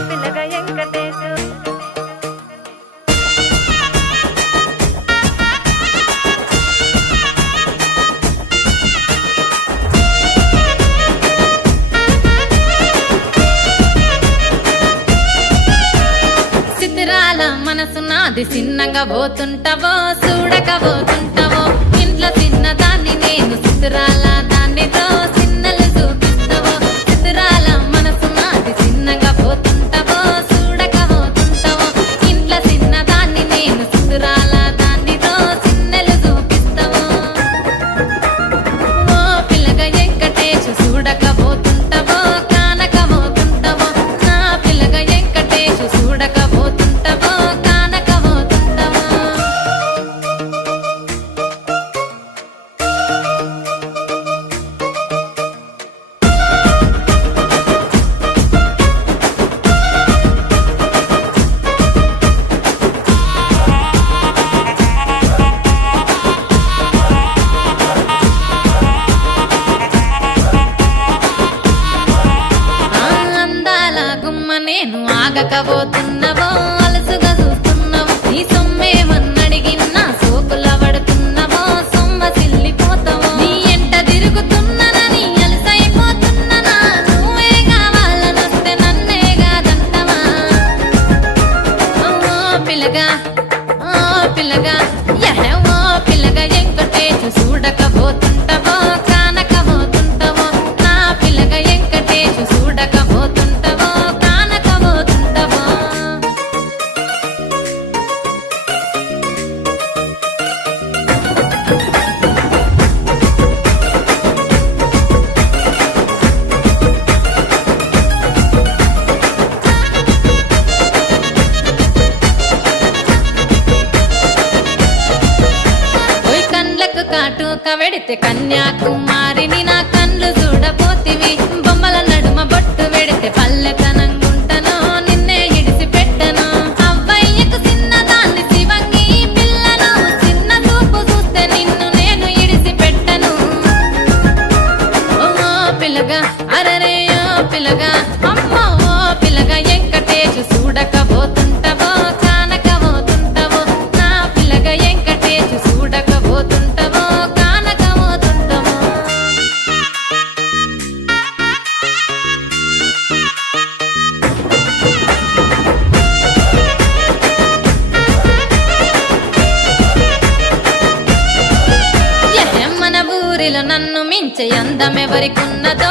పిల్లగా వెంకటేశు చిత్రాల మనసు నాది చిన్నగా పోతుంటావో చూడక పోతుంటావో ఇంట్లో చిన్నదాన్ని నేను చిత్రాల దానితో చిన్నలు చూపిస్తావో చిత్రాల మనసు నాది చిన్నగా పోతుంటావో చూడక పోతుంటావో ఇంట్లో చిన్నదాన్ని నేను చిత్రాల దానితో చిన్నలు చూపిస్తావో ఓ పిల్లగా వెంకటేశు చూడక పోతుంటావో కానక పోతుంటావో నా పిల్లగా వెంకటేశు చూడక పోతుంటావో కానక పోతుంటావో ఆ అందాల గుమ్మ నేను ఆగకపోతున్నావో అలసుగా చూస్తున్నావో నీ సొమ్మేమన్నడిగిన్నా సోకుల పడుతున్నావో సొమ్మ సిల్లిపోతావో నీ ఎంట తిరుగుతున్నానని అలసైపోతున్నానా నువ్వే కావాలనొస్తే నన్నే కాదంటవా ఓ పిల్లగా ఓ పిల్లగా యహే ఓ పిల్లగా వెంకటేశు చూడకపోతుంటావో కానకపోతుంటావో నా పిల్లగా వెంకటేశు చూడకపోతుంటావో కానకపోతుంటావో ఓయ్ కండ్లకు కాటుక వెడితే కన్యాకుమారిని నా కండ్లు చూడపోతివి బొమ్మల నడుమ బొట్టు వెడితే పల్లెతనంగుంటను నిన్నే ఇడిసి పెట్టను అవ్వయ్యకు చిన్నదాన్ని శివంగి పిల్లను చిన్న చూపు చూస్తే నిన్ను నేను ఇడిసి పెట్టను ఓ పిల్లగా అరరే ఓ పిల్లగా అమ్మో ఓ పిల్లగా వెంకటేశు చూడకపోతుంటావో కానకపోతుంటావో నా పిల్లగా వెంకటేశు చూడకపోతుంటావో కానకపోతుంటావో మన ఊరిలో నన్ను మించే అందమెవరికున్నదో